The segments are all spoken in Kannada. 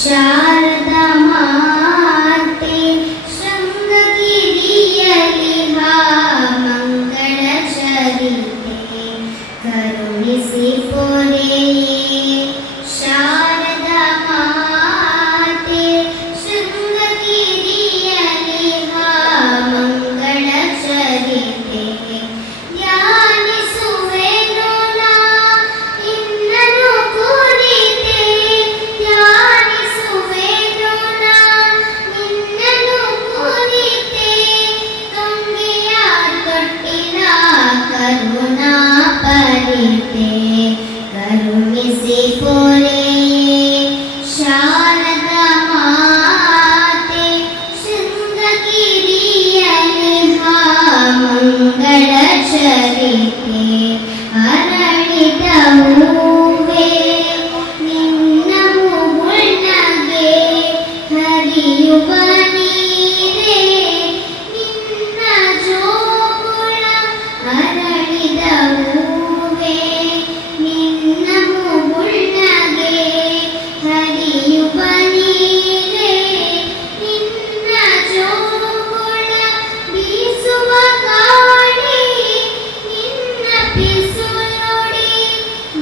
ಶಾರದಾ ಮಾತೆ ಶೃಂಗಗಿರಿಯಲ್ಲಿ ಮಂಗಳ ಚರಿತೆ ಕರುಣಿಸಿ ಪೊರೆಯೇ. ಶಾರದಾ ಮಾತೆ ಶೃಂಗಗಿರಿಯಲ್ಲಿ ಮಂಗಳ ಚರಿತೆ ಧ್ಯಾನಿಸುವೆನು ನಾ ಇನ್ನನು ಕುರಿತೆ. ಧ್ಯಾನಿಸುವೆನು ನಾ ಇನ್ನನು ಕುರಿತೆ. ಗಂಗೆಯ ತೊಟ್ಟಿನ ಕರುಣಾ ಪರಿತೆ ಕರುಣಿಸಿ ಪೊರೆಯೇ. ಶಾರದಾ ಮಾತೆ ಶೃಂಗಗಿರಿಯಲ್ಲಿ ಮಂಗಳ ಚರಿತೆ ಅರಳಿದ ಹೂವೇ ನಿನ್ನ ಮುಗುಳ್ನಗೆ ಹರಿಯುವ ನೀರೇ ನಿನ್ನ ಜೋಗುಳ. ಅರಳಿದ ಹೂವೇ ನಿನ್ನ ಮುಗುಳ್ನಗೆ ಹರಿಯುವ ನೀರೇ ನಿನ್ನ ಜೋಗುಳ. ಬೀಸುವ ಗಾಳಿ ನಿನ್ನ ಪಿಸುನುಡಿ.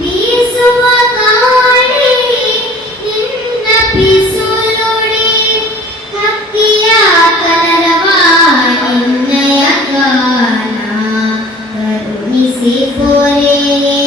ಬೀಸುವ ಗಾಳಿ ನಿನ್ನ ಪಿಸುನುಡಿ. ಹಕ್ಕಿಯ ಕಲರವ ನಿನ್ನಯ ಗಾನ ಕರುಣಿಸಿ ಪೊರೆಯೇ.